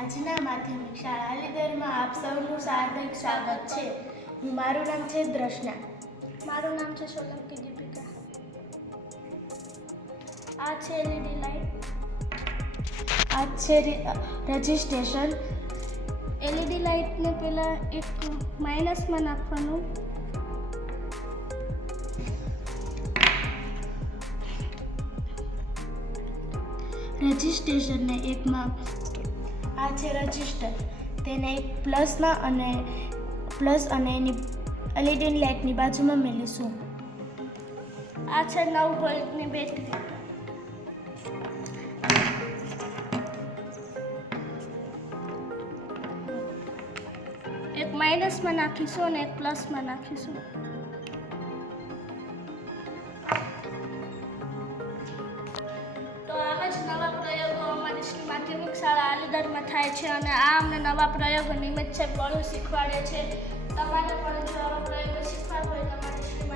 આજના માધ્યમિક શાળા અલીગઢમાં આપ સૌનું હાર્દિક સ્વાગત છે. મારું નામ છે દ્રષ્ણા. મારું નામ છે સોલંકી દીપિકા. આ છે એલઈડી લાઇટ. આ છે રજિસ્ટ્રેશન. એલઈડી લાઇટને પહેલાં એક માઇનસમાં નાખવાનું. રજિસ્ટ્રેશનને એકમાં આ છે રજિસ્ટર, તેને એક પ્લસમાં અને એની એલઈડી લાઇટની બાજુમાં મેળવીશું. આ છે 9 વોલ્ટની બેટરી. એક માઇનસમાં નાખીશું અને એક પ્લસમાં નાખીશું. તો આવા જ નવા પ્રયોગો અમારી શ્રી માધ્યમિક શાળા અલીગઢમાં થાય છે અને આ અમને નવા પ્રયોગો નિમિત્ત છે ઘણું શીખવાડે છે. તમારે પણ જો આવા પ્રયોગો શીખવા હોય તમારી શ્રી